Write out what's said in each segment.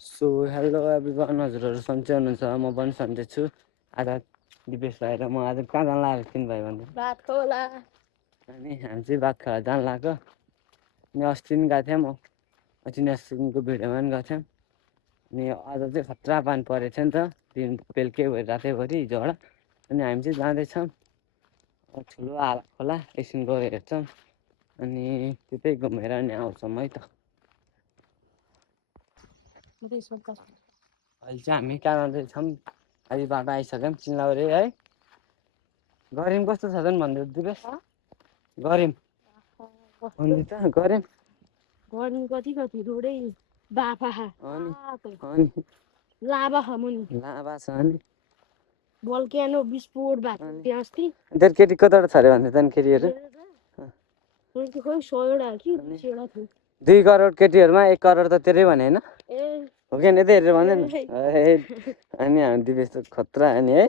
So hello everyone, हजुरहरू सन्चै हुनुहुन्छ? म पनि सन्चै छु। आज दिपेश भाइ र म आज कहाँ जान लागेको तिन भाइ भन्दा बात खोला अनि हामी चाहिँ बात खोला जान लाग्यो। अनि अस्ति पनि गएको थियौँ, अस्ति अस्तिको भिडियोमा पनि गएको थियौँ। अनि आज चाहिँ खतरा पानी परेको थियो नि त, दिन बेलुकै भएर रातैभरि हिजोबाट। अनि हामी चाहिँ जाँदैछौँ ठुलो खोला, एकछिन गएर हेर्छौँ अनि त्यतै घुमेर अनि आउँछौँ है त। अहिले चाहिँ हामी कहाँ जाँदैछौँ, अहिले बाटो आइसक्यौँ चिन्लाउरे है। गरिम कस्तो छ त भन्दै दिपेश? गरिम भन्दै त गरिम गर्मी कति कति रोडै बाफा अनि लाभा मुनि लाभा छ अनि भल्क्यानो विस्फोट भएको थियो अस्ति। तेरो केटी कताबाट छ अरे भन्दै त केटीहरू? खोइ 100 कि 200 थियो। 2 करोड केटीहरूमा 1 करोड त तेरै भने होइन? ए हो कि यतै हेरेर भन्दैन? अनि हामी दिपेश त खतरा अनि है।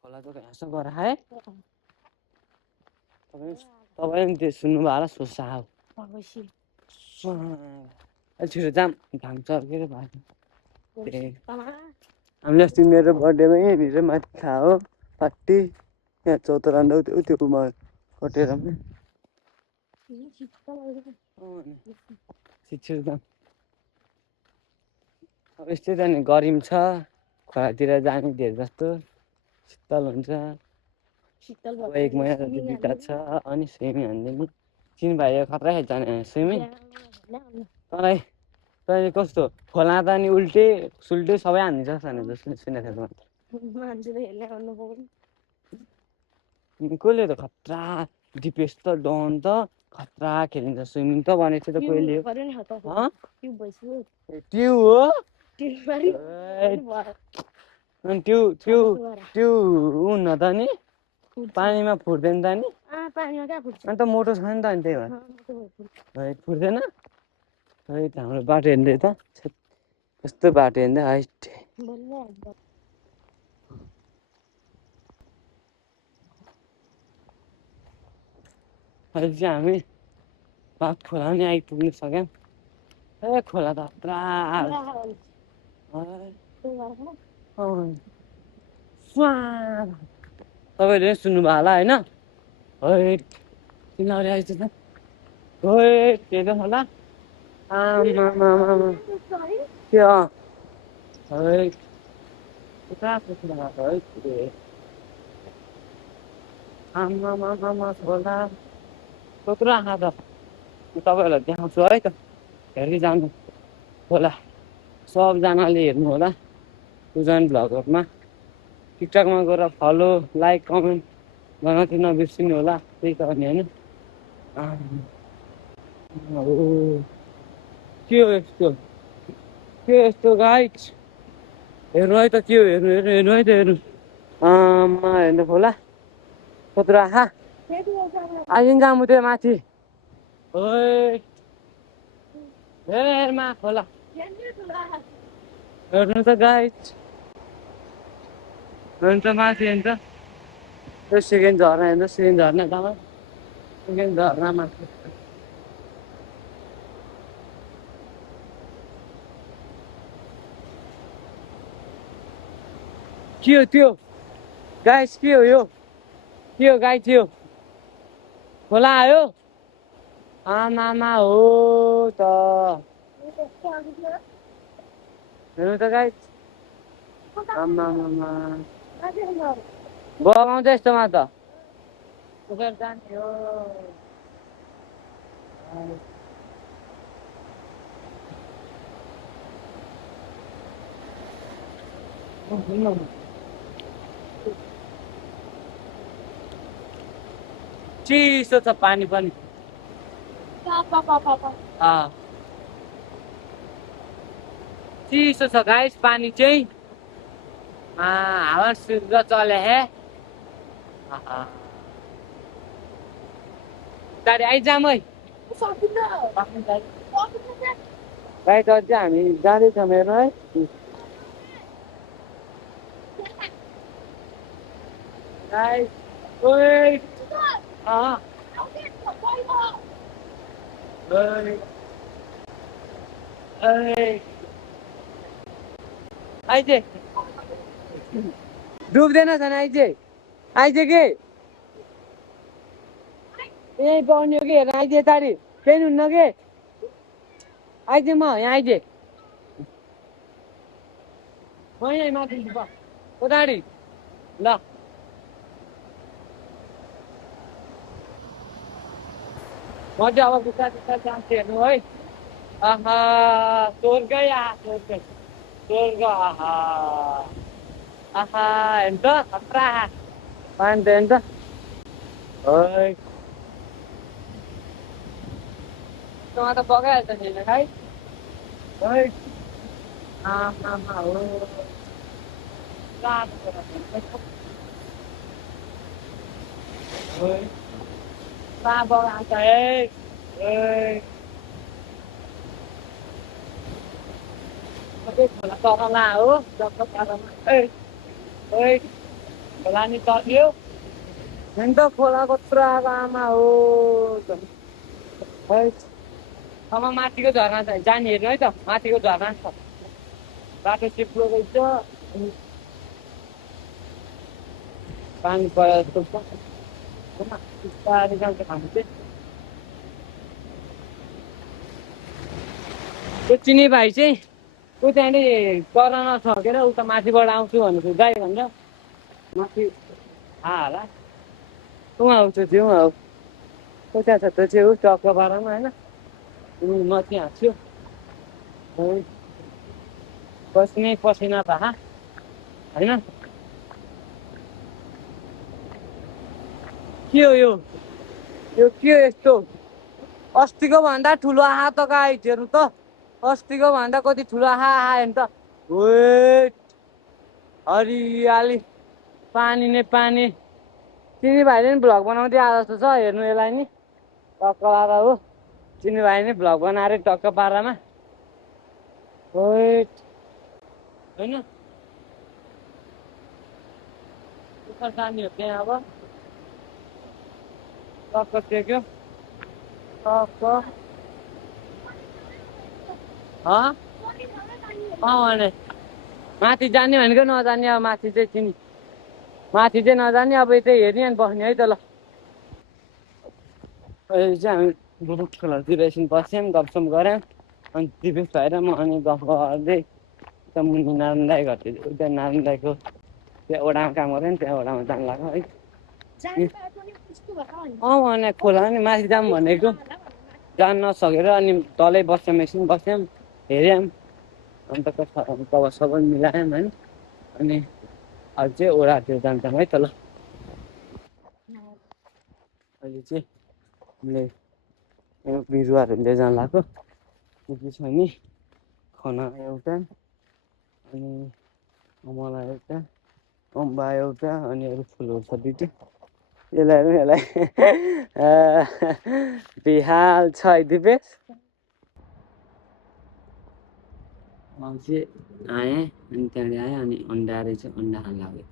खोला त हाँसो गर है। तपाईँ पनि त्यो सुन्नुभयो होला सोसा हो। छिटो जाम घाम चर्केर भएको। हामीले अस्ति मेरो बर्थडेमा यहाँनिर माथि थाहा हो पार्टी यहाँ चौतरान्डो त्योमा कटेर छिटो जाम। अब यस्तै त नि गरिम छ, खोलातिर जाने धेरै जस्तो शीतल हुन्छ। अब 1 महिना जति बिता छ अनि स्विमिङ हान्दैन। चिन भाइ खतरा खेल्छ नि स्विमिङ। तँलाई तैँले कस्तो खोला त अनि उल्टे सुल्टे सबै हानिदिन्छ भने जस्तो सुनेको थिएँ। कसले त खतरा दिपेश त डन त खतरा खेलिन्छ स्विमिङ त भनेको थियो त कहिले ट्यु हो अनि त्यो हुन त नि पानीमा फुट्दैन त नि? अन्त मोटो छ नि त अनि त्यही भएर फुट्दैन है। त हाम्रो बाटो हेर्दै त कस्तो बाटो हेर्दै हाइट। अहिले चाहिँ हामी बाघ खोला नि आइपुग्नु सक्यौँ। ए खोला त पुरा तपाईँहरूले सुन्नुभयो होला होइन? है किनले आइज त हेर्नु होला आमा के है पुरा खोला है आमा खोला कत्रो आँखा त तपाईँहरूलाई देखाउँछु है त, हेर्दै जानु होला। सबजनाले हेर्नु होला सुजन भ्लगरमा। टिकटकमा गएर फलो लाइक कमेन्ट गर्न चाहिँ नबिर्सिनु होला। त्यही त नि होइन? के हो यस्तो गाइस? हेर्नु है त के हो, हेर्नु है त हेर्नु। आमा हेर्नु खोला कत्रो आँखा आइदिन्छ मुते माथि हेरमा खोला हेर्नु त गाइस, हेर्नु त माथि हेर्नु त सेकेन्ड झर्ना हेर्नु, सेकेन्ड झर्ना तपाईँ सेकेन्ड झर्ना माथि के हो त्यो गाइस? के हो यो? के हो गाइस यो? खोला आयो आमामा हो त हेर्नु त गाइस आमामा बगाउँछ यस्तोमा त जाने हो। चिसो छ पानी पनि चिसो छ गाइस पानी चाहिँ। हावा शुद्ध चले हे गाडी आइजाम है गाइस। अझै हामी जाँदैछौँ हेर्नु है। गाइस ए आइजे डुब्दैन छन् आइजे के यहीँ पाउने हो कि हेर आइजे तारी केही हुन्न के आइजे म यहाँ आइजे म यहीँ माथि उतारी ल म चाहिँ अब बिस्तारै बिस्तारै जान्छु हेर्नु है आहा स्वर्गै स्वर्ग आहा आहा हेर्नु त खतरा पानी त हेर्नु त ओइ तँ त बगाइहाल्छ नि है ओइ आमा हो ओइ कहाँ बगाउँछ है ओइ सबै खोला तलला हो जग्गा पारामा ए ओइ खोला नि तल्यो हेर्नु त खोला कत्रो अब आमा हो है अब माथिको झरना छ जाने हेर्नु है त माथिको झरना छ बाटो चिप्लो रहेछ अनि पानी परे जस्तो छ बिस्तारै जान्छ हामी चाहिँ त्यो चिनी भाइ चाहिँ ऊ त्यहाँनिर कर नसकेर उता माथिबाट आउँछु भनेको गाई भनेर माथि थाहा होला उहाँ आउँछ त्यो उहाँ हो त्यहाँ छ त्यो चाहिँ ऊ टक्क पारामा होइन अनि म चाहिँ हाँस्छु पसिनै पसिना भए होइन के हो यो के यस्तो अस्तिको भन्दा ठुलो आहा त गाइजहरू त अस्तिको भन्दा कति ठुलो आहा हेर्नु त वेट हरियाली पानी नै पानी चिनी भाइले नि भ्लग बनाउँदै आएको जस्तो छ हेर्नु यसलाई नि टक्क पारा हो चिनी भाइ नि भ्लग बनाएर टक्क पारामा वेट होइन उता जाने हो त्यहाँ अब टक्क टेक्यो टक्क भने माथि जाने भनेको नजाने अब माथि चाहिँ चिनी माथि चाहिँ नजाने अब यतै हेर्ने अनि बस्ने है त ल अहिले चाहिँ हामी बुबुक खोलातिर एकछिन बस्यौँ गफसफ गऱ्यौँ अनि दिपेश भएर म अनि गफ गर्दै उता मुनि नारायण दाई घरतिर उता नारायण दाईको त्यहाँ ओडामा काम गऱ्यो नि त्यहाँ ओडामा जानु लाग्यो है भने खोला नि माथि जाऊँ भनेको जान नसकेर अनि तलै बस्यौँ एकछिन बस्यौँ हेऱ्यौँ अन्त कवर सबै मिलायौँ होइन अनि अझै चाहिँ ओडातिर जान्छौँ है त ल अहिले चाहिँ हामीले यो बिरुवाहरू लिएर जानु लाग्यो के छ नि खना एउटा अनि अमला एउटा अम्बा एउटा अनि अरू फुलहरू छ दुईवटा यसलाई बिहाल छ है दिपेश चाहिँ आएँ अनि त्यहाँदेखि आएँ अनि अन्डा रहेछ अन्डा खानु लाग्यो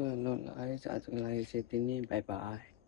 ल आजको लागि चाहिँ यति नै बाई बाई